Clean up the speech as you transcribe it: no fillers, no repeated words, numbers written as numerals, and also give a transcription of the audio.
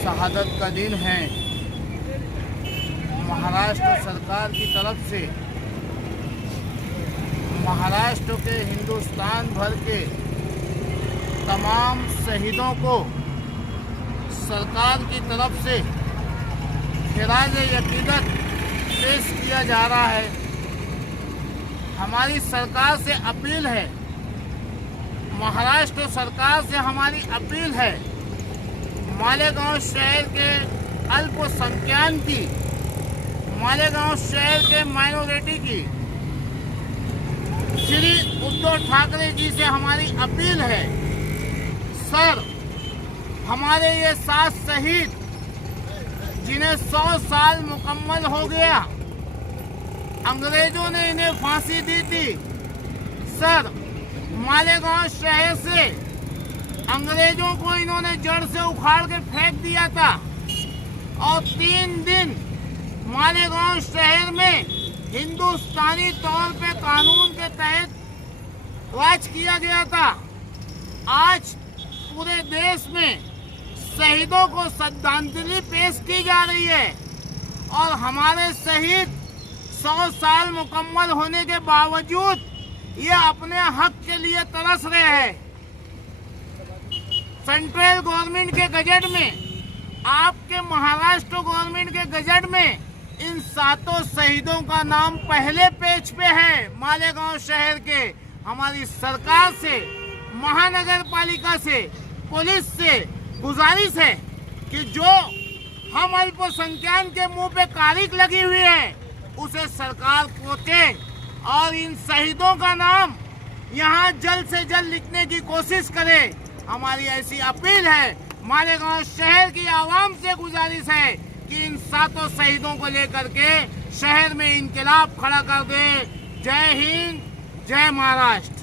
शहादत का दिन है। महाराष्ट्र सरकार की तरफ से महाराष्ट्र के हिंदुस्तान भर के तमाम शहीदों को सरकार की तरफ से खिराज अकीदत पेश किया जा रहा है। हमारी सरकार से अपील है, महाराष्ट्र सरकार से हमारी अपील है, मालेगांव शहर के अल्पसंख्याक की, मालेगांव शहर के माइनॉरिटी की श्री उद्धव ठाकरे जी से हमारी अपील है। सर, हमारे ये 7 शहीद जिन्हें 100 साल मुकम्मल हो गया, अंग्रेजों ने इन्हें फांसी दी थी। सर, मालेगांव शहर से अंग्रेजों को इन्होंने जड़ से उखाड़ के फेंक दिया था और 3 दिन मालेगांव शहर में हिंदुस्तानी तौर पे कानून के तहत राज किया गया था। आज पूरे देश में शहीदों को श्रद्धांजलि पेश की जा रही है और हमारे शहीद 100 साल मुकम्मल होने के बावजूद ये अपने हक के लिए तरस रहे हैं। सेंट्रल गवर्नमेंट के गजट में, आपके महाराष्ट्र गवर्नमेंट के गजट में इन 7 शहीदों का नाम पहले पेज पे है। मालेगांव शहर के हमारी सरकार से, महानगर पालिका से, पुलिस से गुजारिश है कि जो हम अल्पसंख्याक के मुंह पे कारिक लगी हुई है उसे सरकार पोते और इन शहीदों का नाम यहाँ जल्द से जल्द लिखने की कोशिश करे। हमारी ऐसी अपील है। मालेगांव शहर की आवाम से गुजारिश है कि इन 7 शहीदों को लेकर के शहर में इंकलाब खड़ा कर दे। जय हिंद, जय महाराष्ट्र।